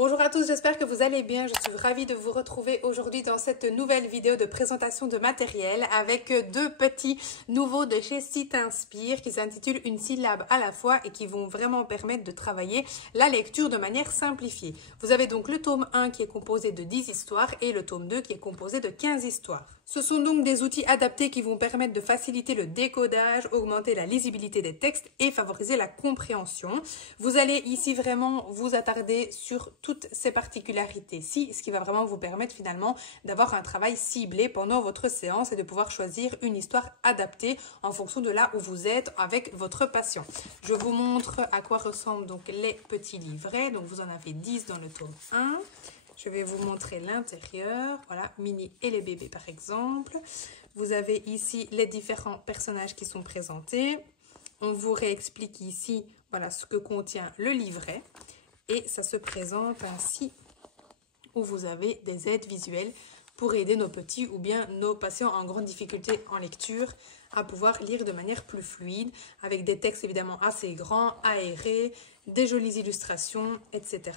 Bonjour à tous, j'espère que vous allez bien. Je suis ravie de vous retrouver aujourd'hui dans cette nouvelle vidéo de présentation de matériel avec deux petits nouveaux de chez Citinspire qui s'intitulent Une syllabe à la fois et qui vont vraiment permettre de travailler la lecture de manière simplifiée. Vous avez donc le tome 1 qui est composé de 10 histoires et le tome 2 qui est composé de 15 histoires. Ce sont donc des outils adaptés qui vont permettre de faciliter le décodage, augmenter la lisibilité des textes et favoriser la compréhension. Vous allez ici vraiment vous attarder sur toutes ces particularités-ci, ce qui va vraiment vous permettre finalement d'avoir un travail ciblé pendant votre séance et de pouvoir choisir une histoire adaptée en fonction de là où vous êtes avec votre patient. Je vous montre à quoi ressemblent donc les petits livrets. Donc vous en avez 10 dans le tome 1. Je vais vous montrer l'intérieur, voilà, Minnie et les bébés par exemple. Vous avez ici les différents personnages qui sont présentés. On vous réexplique ici, voilà, ce que contient le livret. Et ça se présente ainsi, où vous avez des aides visuelles pour aider nos petits ou bien nos patients en grande difficulté en lecture à pouvoir lire de manière plus fluide, avec des textes évidemment assez grands, aérés, des jolies illustrations, etc.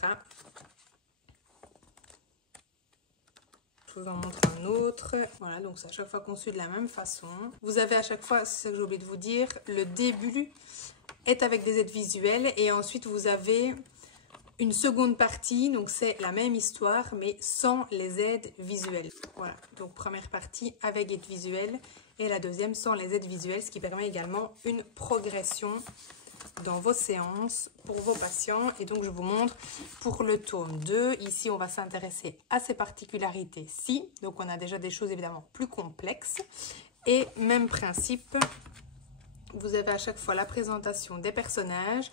Je vous en montre un autre. Voilà, donc c'est à chaque fois conçu de la même façon. Vous avez à chaque fois, c'est ce que j'ai oublié de vous dire, le début est avec des aides visuelles et ensuite vous avez une seconde partie, donc c'est la même histoire mais sans les aides visuelles. Voilà, donc première partie avec aide visuelle et la deuxième sans les aides visuelles, ce qui permet également une progression dans vos séances pour vos patients. Et donc je vous montre pour le tome 2, ici on va s'intéresser à ces particularités-ci, donc on a déjà des choses évidemment plus complexes et même principe, vous avez à chaque fois la présentation des personnages,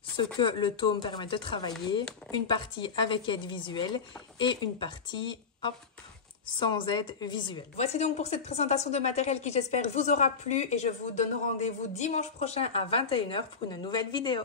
ce que le tome permet de travailler, une partie avec aide visuelle et une partie hop, sans aide visuelle. Voici donc pour cette présentation de matériel qui j'espère vous aura plu et je vous donne rendez-vous dimanche prochain à 21 h pour une nouvelle vidéo.